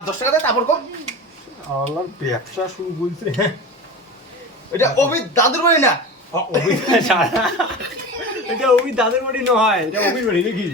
দশ টাকা দে তারপর কম আমার ব্যবসা শুরু হ্যাঁ এটা অভি দাদুর বাড়ি না? সারা এটা অভি দাদের বাড়ি নয় এটা অভির বাড়ি নাকি?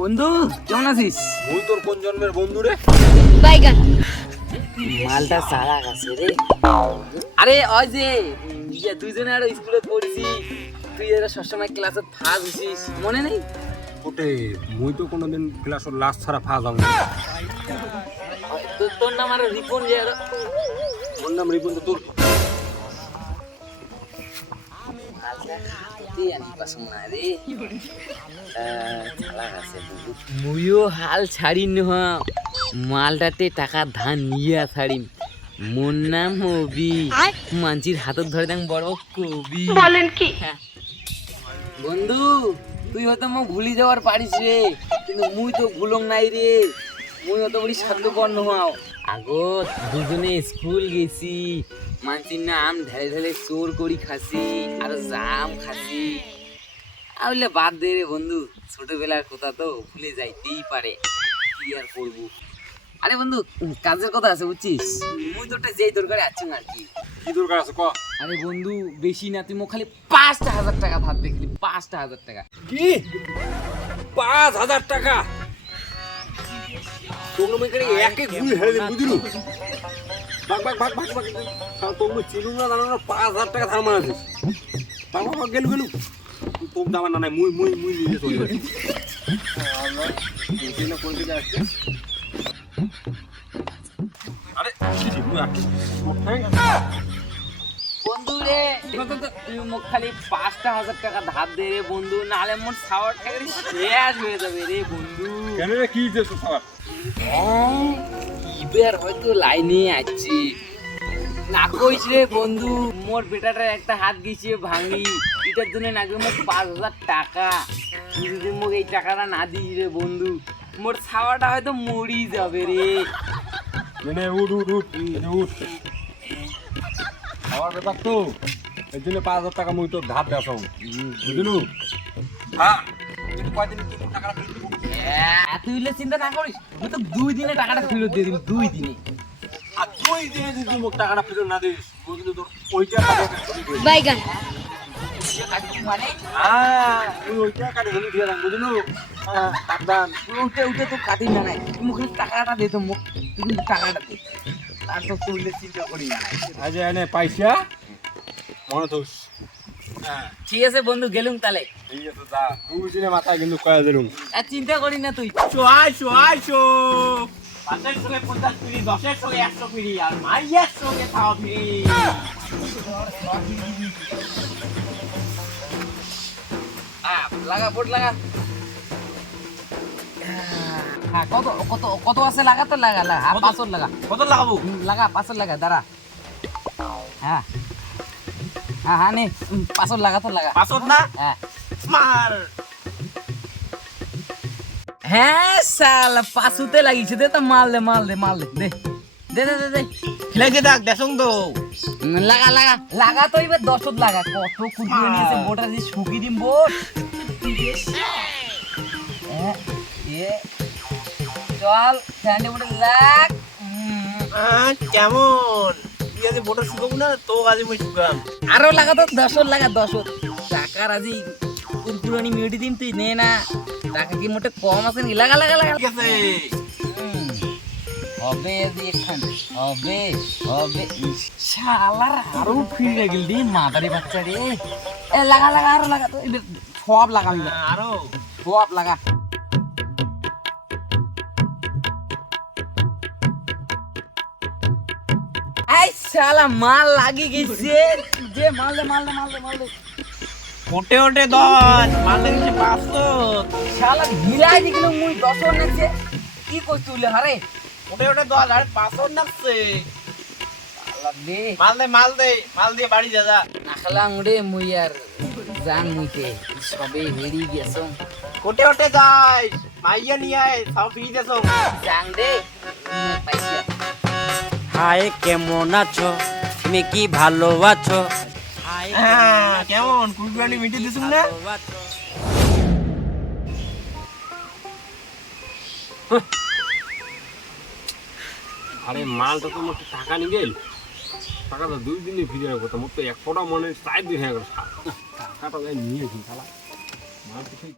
বন্ধু কেমন আছিস? ওই তোর কোন জন্মের বন্ধু রে? বাইগান। মালটা সারা গেছে রে। আরে ওই যে ইয়ে দুইজনে আর স্কুলে পড়ছি। তুই এরা সবসময় ক্লাসে ফার্স্ট হইছিস মনে নেই? ওটে মুই তো কোনোদিন ক্লাসের লাস্ট ছাড়া ফাঁস যাব না। তোর তোর নাম আর রিপন যে আর- ওর নাম রিপন তো তোর মুইও হাল ছাড়ি নহ মালটাতে টাকা ধান নিয়ে ছাড়িম মোর নাম হবি মানচির হাতত ধরে দেন বড় কবি বলেন কি। বন্ধু তুই হয়তো মোক ভুলি যাওয়ার পারিস রে কিন্তু মুই তো ভুলং নাই রে মুই অত বড়ি স্বার্থপর নহাও আগত দুজনে স্কুল গেছি। মানছির নাম ঢেলে ঢেলে চোর করি খাসি আর জাম খাসি। আউলে বাদ দে রে বন্ধু ছোটবেলার কথা তো ভুলে যাইতেই পারে কি আর করব? আরে বন্ধু কাজের কথা আছে বুঝছিস? মুই তোরটা যেই দরকারে আছি আর কি। কি দরকার আছে ক? আরে বন্ধু বেশি না তুই মোক খালি পাঁচটা হাজার টাকা ভাত দেখলি পাঁচটা হাজার টাকা। কি? পাঁচ হাজার টাকা? তোর মুই করে একে ঘুরে হেরে দিন বুঝলু ভাগ ভাগ ভাগ ভাগ ভাগ। তোর মুই চিনুম না জানো না পাঁচ হাজার টাকা ধার মারাছিস ভাগ ভাগ গেলু গেলু। তোর দাম না নাই মুই মুই মুই নিজে চলে যাচ্ছি না কোন দিকে আসছে আরে কি বন্ধু রে তুই মোক খালি পাঁচটা হাজার টাকা ধার দে রে বন্ধু নাহলে মোর সাওয়ার টাকা শেষ হয়ে যাবে রে বন্ধু। কেন রে কি যে সবার এবার হয়তো লাইনে আছে। না কইস রে বন্ধু মোর বেটাটার একটা হাত গেছে ভাঙি। এটার জন্য নাকি মোর পাঁচ হাজার টাকা। তুই যদি মোক এই টাকাটা না দিস রে বন্ধু মোর ছাওয়াটা হয়তো মরি যাবে রে। মানে উঠ উঠ উঠ উঠ। খাওয়ার ব্যাপার তো এই জন্য পাঁচ হাজার টাকা মুই তোর ধার দেখাও বুঝলু? হ্যাঁ। কিন্তু তুই চিন্তা না করিস। তো দুই দিনে টাকাটা ফেরত দিয়ে দিবি দুই দিনে। আর তুই দিনে যদি মোর টাকাটা ফেরত না দিস তোর ওইটা। বাইগান। মানে? হ্যাঁ ওইটা বুঝলু? হ্যাঁ উঠে উঠে তো কাটি না নাই। তুই মুখে টাকাটা দে তো মুখ। টাকাটা দে। আজ এনে পয়সা মনে হ্যাঁ ঠিক আছে বন্ধু, গেলুম তাহলে। ঠিক আছে যা দিনে মাথায় কিন্তু কয়া দিলুম আর চিন্তা করি না তুই। আইসো আইসো পাঁচের সঙ্গে পঞ্চাশ পিড়ি দশের সঙ্গে একশো আর লাগা, বোর্ড লাগা। হ্যাঁ কত কত কত আছে লাগা তো লাগা লাগা। আর পাঁচশো লাগা। কত লাগাবো? লাগা পাঁচশো লাগা দাঁড়া। হ্যাঁ। হ্যাঁ হ্যাঁ নে। লাগা না? হ্যাঁ। মার। হ্যাঁ সাল পাঁচশোতে লাগিয়েছে। দে তো মাল দে মাল দে মাল দে দে। দে দে দে দে। দেখ দেশং তো লাগা লাগা। লাগা তো এবার দশত লাগা। কত কুকুর নিয়েছে বোটা দিয়ে শুকি দিম বোট। হ্যাঁ, এ, চল স্যান্ডে বোটে লাগ হুম, কেমন? তুই আজ মোটর শুকাবো না তো আজ মুই শুকাম আরও লাগা তো দশত লাগা দশত টাকার আজি কুরকুরানি মেডি দিন তুই নে না। টাকা কি মোটে কম আছে নাকি? লাগা লাগা লাগা। ঠিক আছে। হবে আজি এখন হবে হবে। শালার আরও ফিরে গেল দি মাদারি বাচ্চা রে। এ লাগা লাগা আরও লাগা। তো সব লাগা আরও। সব লাগা। শালা মাল লাগি গেছে। যে মাল দে মাল দে মাল দে মাল দে। ওটে ওটে দশ মাল দেখেছে পাঁচশো। শালা হিলাই দিছিল মুই দশ নেছে কি কইছ তুলে হারে ওটে ওটে দশ আর পাঁচশো লাগবে মাল দে মাল দে মাল দিয়ে বাড়ি যা যা। নাখলাং রে মুই আর জান মুইতে সবে হেরি গেছো। কোটে ওটে যাই মাইয়া নিয়ে আয় সব ফ্রি দেছো। জাং রে পাইছি। হায় কেমন আছো? তুমি কি ভালো আছো? হ্যাঁ কেমন কুরবানি মিটে দিছুন না? আরে মালটা তো মোট টাকা নিয়ে গেল। টাকা তো দুই দিনে ফিরে রাখব তো মোট তো এক ফোটা মনে হয় চার দিন হয়ে গেল। টাকাটা যাই নিয়েছি শালা। মাল তো সেই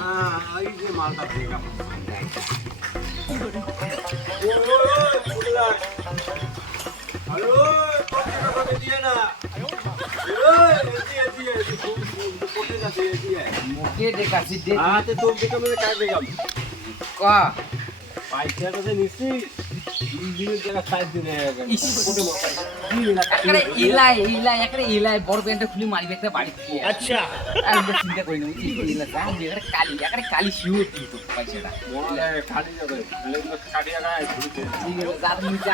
আহ, এই যে মালটা মুখে দেখাছি দে। হাতে তোর দিকে মেরে কাজ দেখাম ক কথা নিশ্চিত ইলাই ইলাই একরে ইলাই বড় প্যান্টটা খুলি মারি একটা বাড়ি থেকে আচ্ছা। আর চিন্তা করি না ইলা কালি একরে কালি শিওর পয়সাটা যাবে ঠিক আছে নিচে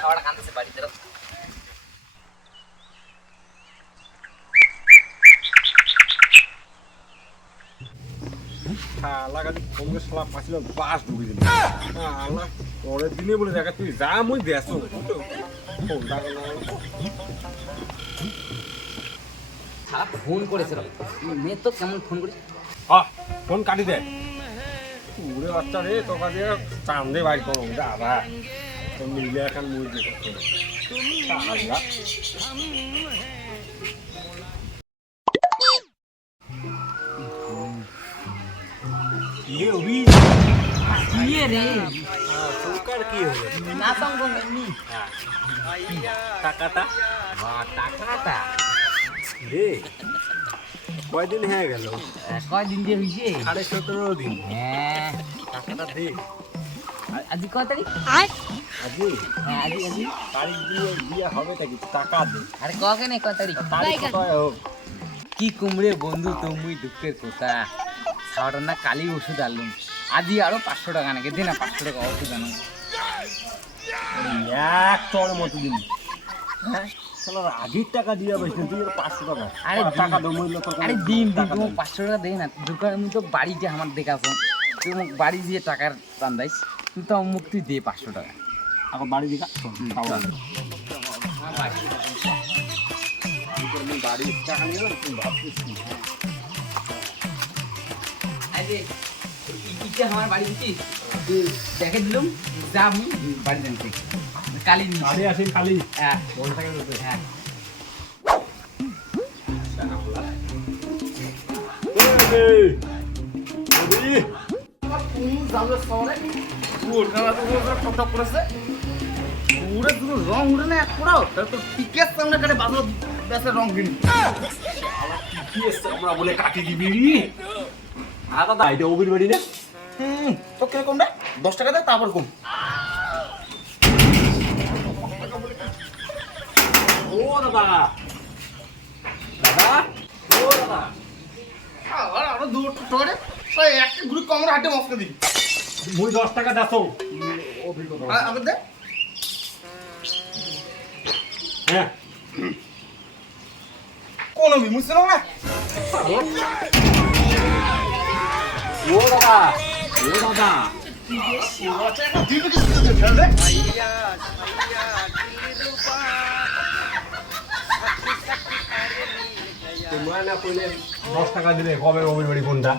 খাওয়াটা কাঁদতেছে বাড়িতে পাছিল বাস ঢুকে দিল। আল্লাহ। পরের দিনে বলে দেখা তুই যা মুই ব্যস্ত ফোন টাকা না সারা ফোন করেছিল মেয়ে তো কেমন ফোন করেছে হ্যাঁ ফোন কাটি দে উড়ে বাচ্চা রে তোর কাছে চান্দে বাইর করো দাদা তো মিলে এখন মুই দেখো ये अभी ইয়ে রে সরকার কি হবে না সঙ্গ টাকাটা? টাকাটা রে কয়দিন হয়ে গেল? কয়দিন দিয়ে হয়েছে সাড়ে সতেরো দিন। হ্যাঁ। টাকাটা দে। আজ তারিখ? আজি? হ্যাঁ আজি আজি। তারিখ দিয়ে বিয়ে হবে নাকি টাকা দে। আরে ককে নেই কয় তারিখ? তারিখ কি কুমড়ে বন্ধু তুমি দুঃখের কথা। খাওয়াটার না কালি ওষুধ আনলুম। আদি আরও পাঁচশো টাকা নাকি? দে না পাঁচশো টাকা ওষুধ আনো এক চর মতো দিন। হ্যাঁ? আগের টাকা দিয়ে পাইছেন তুই পাঁচশো টাকা। আরে টাকা দো মূল্য তোর আরে দিন দিন তুমি পাঁচশো টাকা দেই না। দোকান আমি তো বাড়িতে আমার দেখাছো তুই মোক বাড়ি দিয়ে টাকার চান্দাইস তুই তো মুখ তুই দে পাঁচশো টাকা। এখন বাড়ি দিকা বাড়ির টাকা নিয়ে ভাবছিস কি? আরে ইটা আমার বাড়ি দিচ্ছি দেখে দিলাম যা আমি বাড়ি জানতে। কালি নিয়ে আরে আসেন খালি হ্যাঁ। মন থাকে তো হ্যাঁ। আমরা বলে কাটি দিবি? হ্যাঁ দাদা এটা অবির বাড়ি না? তো কীরকম রে? দশ টাকা দে তারপর কম ও দাদা দাদা ও দাদা আরও দু টোরে একটা গ্রুপ কমর হাটে মস্কা দিবি। মুই দশ টাকা দাসো আগে দে। হ্যাঁ। কোন মুছিল না? ও দাদা। ও কইলে দশ টাকা দিলে কবে অবির বাড়ি কোনটা?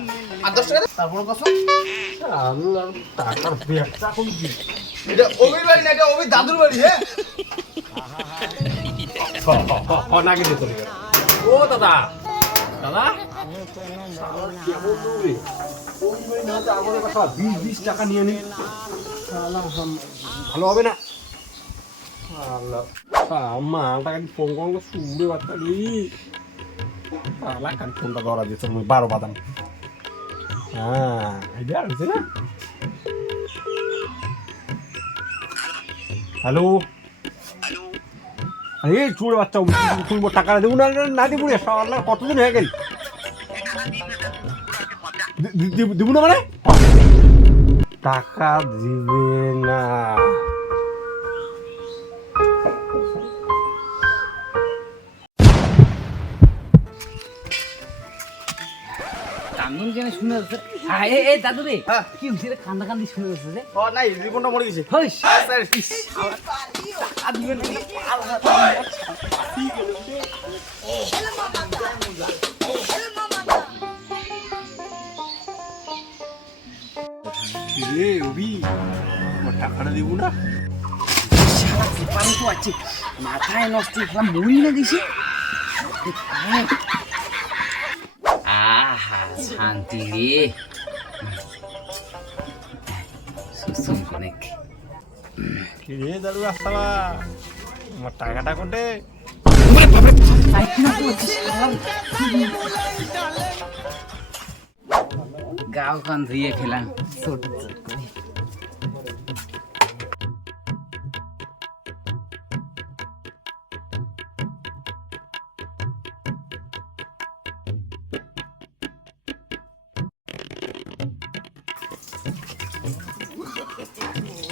আর দশ টাকা তারপর কত আল্লাহ টাকার ব্যবসা করছি। এটা অবির বাড়ি না এটা অবির দাদুর বাড়ি হ্যাঁ? নাকি দিতে ও দাদা। দাদা? কেমন বিশ বিশ টাকা নিয়ে ভালো হবে না ফোন বাচ্চা ফোনটা দিয়েছে বারো বাদাম হ্যাঁ হ্যালো আরে চুড়ে বাচ্চা টাকা দেবো না না দেবো কতদিন হয়ে গেল? দিব না মানে? টাকা দিবে না। শুনে যাচ্ছে? এ এ দাদু রে। হ্যাঁ। কি হইছে রে? কান্দা কান্দি শুনে যাচ্ছে রে। ও নাই জীবনটা মরে গেছে। হইস। আমার টাকাটা দিব না পানি তো আছে মাথায় নষ্ট হলাম মরি না গেছি আহা শান্তি রে সুসুম অনেক রে দাদু আসতাবা আমার টাকাটা কোটে গাও কান ধুয়ে খেলাম